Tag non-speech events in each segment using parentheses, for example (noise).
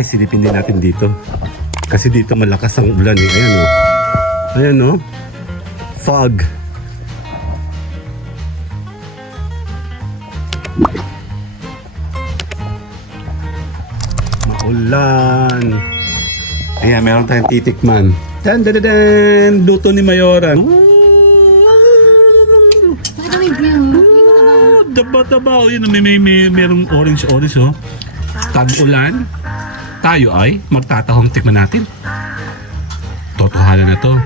Ay, silipin din natin dito. Kasi dito malakas ang ulan eh. Ayan o. Ayan o. Fog. Maulan. Ayan, meron tayong titikman. Dan, dan, dan. Luto ni Mayoran. Bakit may green? Hindi mo na ba? Daba-daba. Oh, yun, may, may, may, merong orange-orange, oh. Tag-ulan. Tayo ay magtatahong tikman natin. Totohanan na to.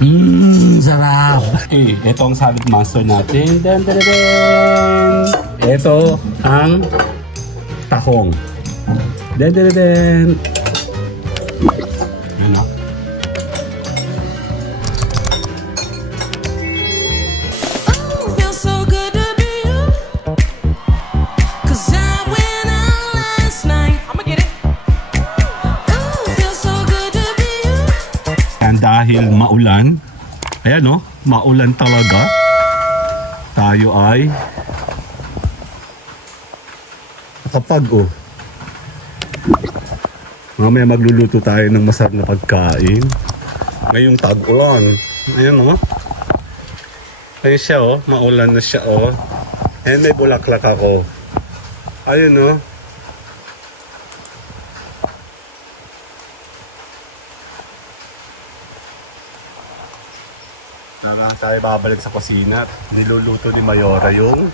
Mmm, sarap. Okay, ito ang salad master natin. Dan, dan, dan. Ito ang tahong. Dan, dan, dan, dan. Ano? Ayan no, maulan talaga. Tayo ay nakapag oh. Mamaya magluluto tayo ng masarap na pagkain. Ngayong tag-ulan. Ayan oh. Ayan siya oh, maulan na siya oh. Ayan may bulaklak ako. Ayun oh. Tara, tayo babalik sa kusina. Niluluto ni Mayora yung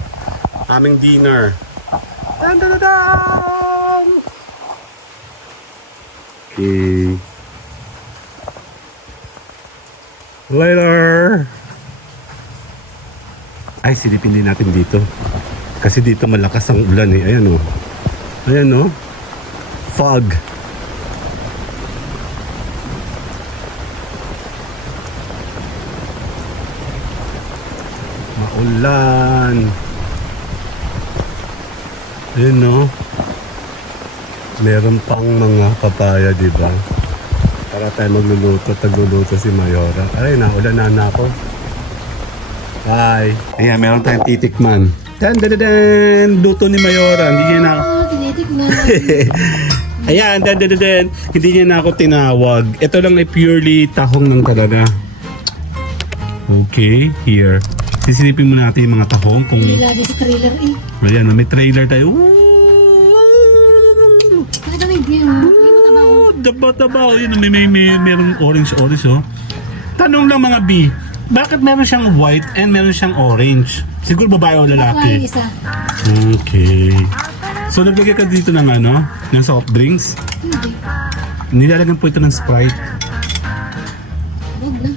aming dinner. Dan, dan, dan! Okay. Later! Ay, silipin din natin dito. Kasi dito malakas ang ulan eh. Ayan o. Ayan o. Fog. Maulan. Ayun no. Meron pang mga papaya, di ba? Para tayo magluluto, tagluluto si Mayora. Ay, naulan na na ako. Bye. Ayan, meron tayong titikman. Dan, dan, dan. Luto ni Mayora. Hindi niya na Ah, tinitignan. (laughs) Ayan, dan, dan, dan, dan. Hindi niya na ako tinawag. Ito lang ay purely tahong ng talaga. Okay, here. Sisilipin mo natin yung mga tahong kung... Hindi lagi sa trailer eh. Ayan, may trailer tayo. Bakit green? Hindi ba? Oh, daba-daba. Oh, yun, may, may, may, merong orange-orange, oh. Tanong lang mga B, bakit meron siyang white and meron siyang orange? Siguro babae o lalaki? isa? Okay. So, naglagay ka dito ng ano? Ng soft drinks? Hindi. Nilalagyan po ito ng Sprite. Huwag na.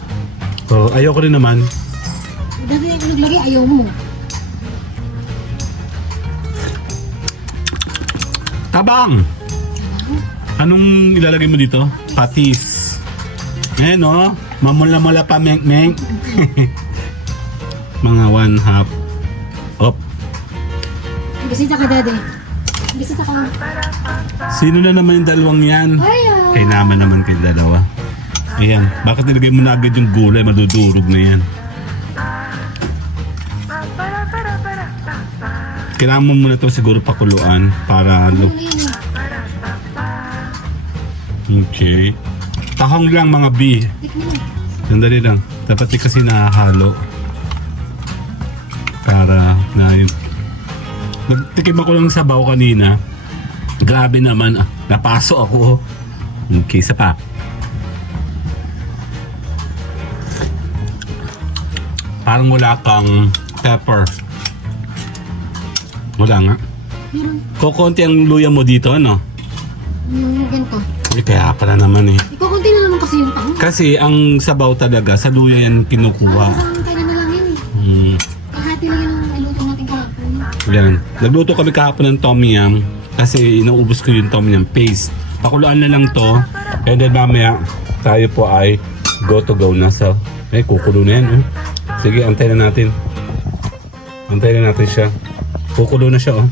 So, ayoko rin naman. Dati ako naglagay, ayaw mo. Tabang! Anong ilalagay mo dito? Patis. Ayan o. Mamula-mula pa meng-meng. (laughs) Mga one half. Op. Bisita ka, daddy. Bisita ka. Sino na naman yung dalawang yan? Ayaw. Kay naman naman kay dalawa. Ayan. Bakit nilagay mo na agad yung gulay? Madudurog na yan. Kailangan mo muna ito siguro pakuluan para Ano look eh? Okay. Tahong lang mga B. Sandali lang. Dapat di kasi nahahalo. Para na yun. Nagtikim ako ng sabaw kanina. Grabe naman. Ah, napaso ako. Okay, isa pa. Parang wala kang pepper. Wala nga. Meron. Kukunti ang luya mo dito, ano? Yung ganito. Eh, kaya pala naman eh. Ikukunti na naman kasi yung taho. Kasi ang sabaw talaga, sa luya yan kinukuha. Sa kanya na lang yun eh. Hmm. Kahati lang yun ang iluto natin kahapon. Yan. Nagluto kami kahapon ng tom yum kasi inaubos ko yung tom yum paste. Pakuluan na lang to. And then mamaya, tayo po ay go to go na sa... Eh, kukulo na yan. Oh. Sige, antayin na natin. Antayin na natin siya. Kukulo na siya, oh.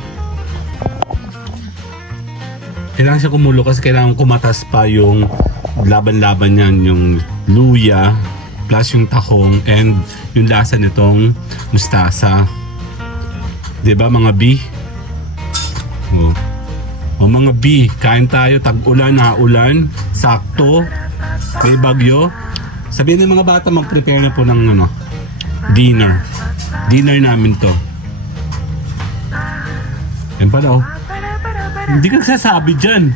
Kailangan siya kumulo kasi kailangan kumatas pa yung laban-laban niyan, yung luya, plus yung tahong, and yung lasa nitong mustasa. ba mga B? Oh. O mga B, kain tayo, tag-ulan, ulan, sakto, may bagyo. Sabihin ng mga bata, mag-prepare na po ng ano, dinner. Dinner namin to. Yan pala oh. Hindi ka sasabi dyan.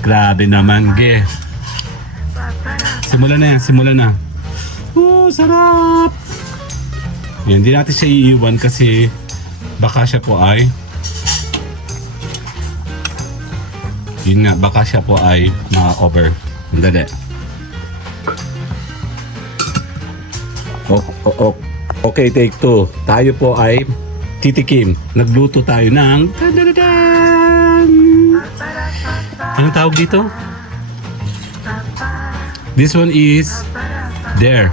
Grabe naman, ge. Simulan na yan, simulan na. Oh, sarap! Yan, hindi natin siya iiwan kasi baka siya po ay yun nga, baka siya po ay ma-over. Andali. Oh, oh, oh. Okay, take two. Tayo po ay titikim. Nagluto tayo ng... Anong tawag dito? This one is there.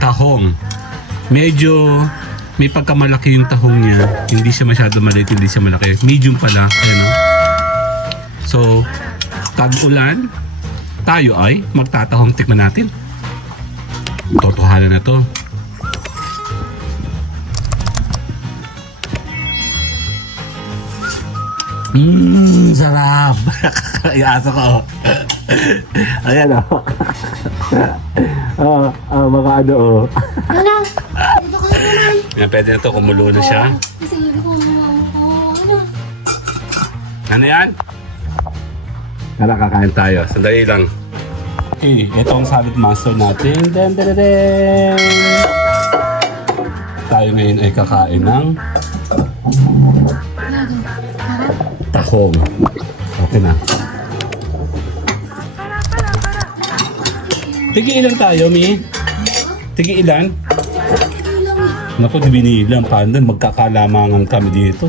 Tahong. Medyo may pagkamalaki yung tahong niya. Hindi siya masyado maliit, hindi siya malaki. Medium pala. Ayan o. So, tag-ulan, tayo ay magtatahong tikman natin. Totohanan na to. Mmm, sarap. (laughs) Iasa ko. (laughs) Ayan o. Ah, ah, mga ano o. Ano? Dito ka naman. Yan, pwede na to. Kumulo na siya. Kasi hindi ko oh, ano? Ano yan? Tara, kakain tayo. Sandali lang. Okay, ito ang salad master natin. Den, den, den, den. Tayo ngayon ay kakain ng Ano? Tahong. Okay na. Tigi ilan tayo, Mi? Tigi ilan? Naku, di binilang. Paano? Magkakalamangan kami dito.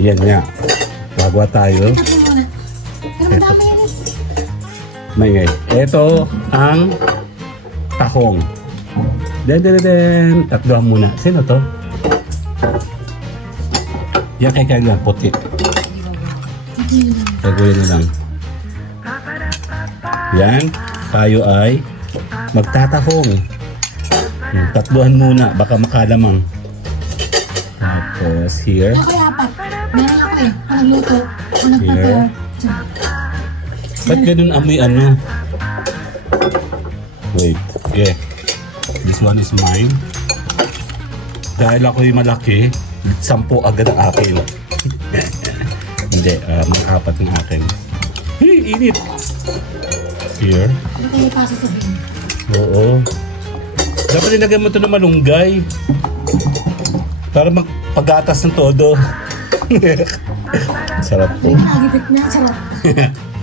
Yan nga. Bagwa tayo. Ito. Maingay. Ito ang tahong. Den, den, den, den. Tatlohan muna. Sino to? Yan kay lang, puti. Gagawin na lang. Yan. Tayo ay magtatahong. Hmm, Tatluhan muna. Baka makalamang. Tapos here. Ako yung apat. Meron ako eh. Ako nagluto. Ako nag-prepare. Ba't ganun amoy ano? Wait. Okay. This one is mine. Dahil ako yung malaki, sampu agad ang akin. (laughs) Hindi, uh, mag-apat ng akin. Hey, init! Here. Ano kayo ipasa sa bin? Oo. Dapat nilagyan mo ito ng malunggay. Para magpagatas ng todo. (laughs) Sarap po. May nagipit na. Sarap.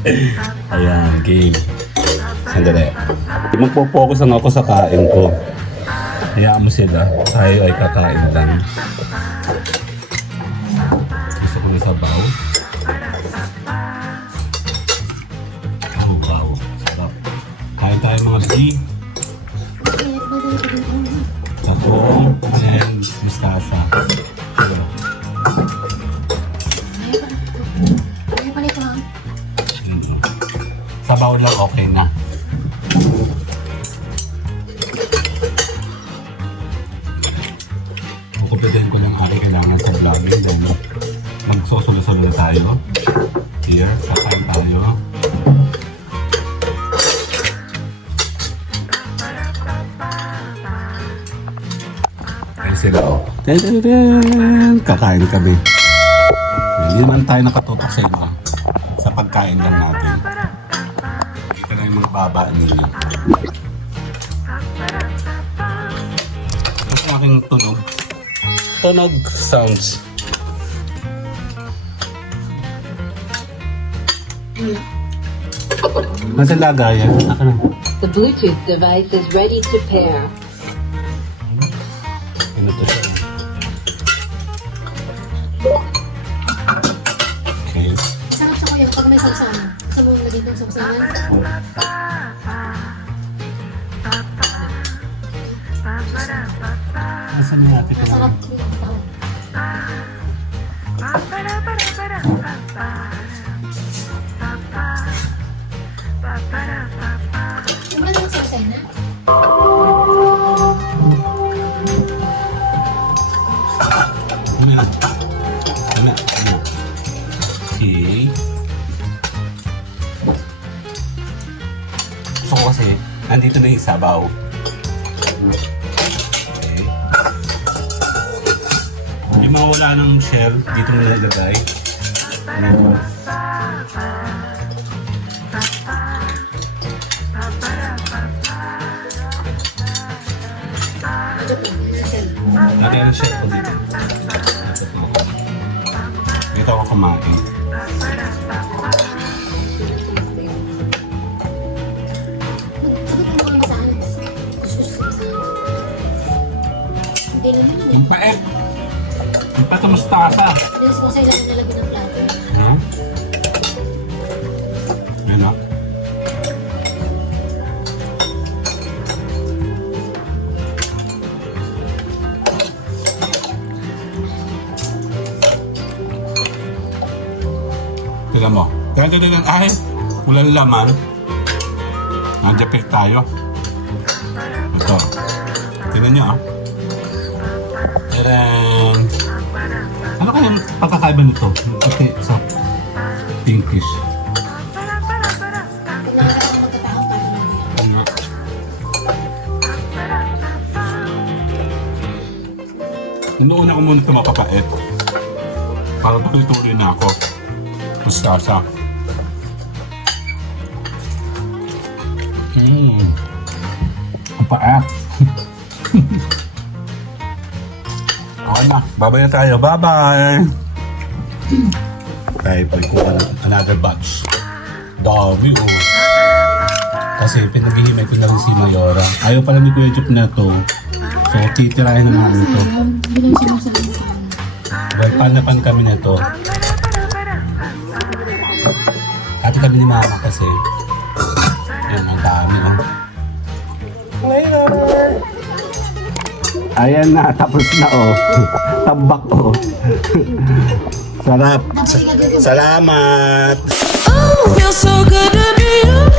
(laughs) Ayan, game. Sandali. Magpo-focus lang ako sa kain ko. Hayaan mo sila. Tayo ay kakain lang. Gusto ko na sabaw. Oh, wow. Sarap. Kain tayo mga B. Tatong and mustasa. Nagsosolo-solo na tayo. Here, kakain tayo. Ayun sila oh. Ten, ten. Kakain kami. Hindi naman tayo nakatutok sa inyo. Sa pagkain lang natin. Kita na yung mga baba nila. Ito ang aking tunog. Tunog sounds. Nasa lagayan. Aka na. The Bluetooth device is ready to pair. Ano to siya? Okay. Sarap sa kuya pag may sausawan. Gusto mo na dito ang sausawan? Nasaan yung ate ko? Masarap. Yung dito na yung sabaw. Okay. Yung mga wala ng shell, dito na nilagay. Ano? Lagay ng shell ko dito. Dito ako kumain. Yes, kasi lang nalagyan ng plato. Ano? Yan o. Tignan mo. Tignan, tignan, tignan. Ay, walang laman. Nandiyan tayo. Ito. Tignan nyo ah. Tadaan! Ano kayang pagkakaiba nito? Pati sa pinkish. Inuuna ko muna ito mapapait. Para tuloy-tuloy na ako. Mustasa. Mmm. Ang paa. (laughs) Okay na. Babay na tayo. Bye-bye. Tayo palikuha ng another batch. Dami oh. Kasi pinaghihimay ko na rin si Mayora. Ayaw pala ni Kuya Jup na to. So titirahin na namin to. Well, panapan kami na to. Hati kami ni Mama kasi. Yan, ang dami oh. Later! Ayan na, tapos na oh. (laughs) Tambak oh. (laughs) Sarap. Salamat. Oh, feels so good to be you.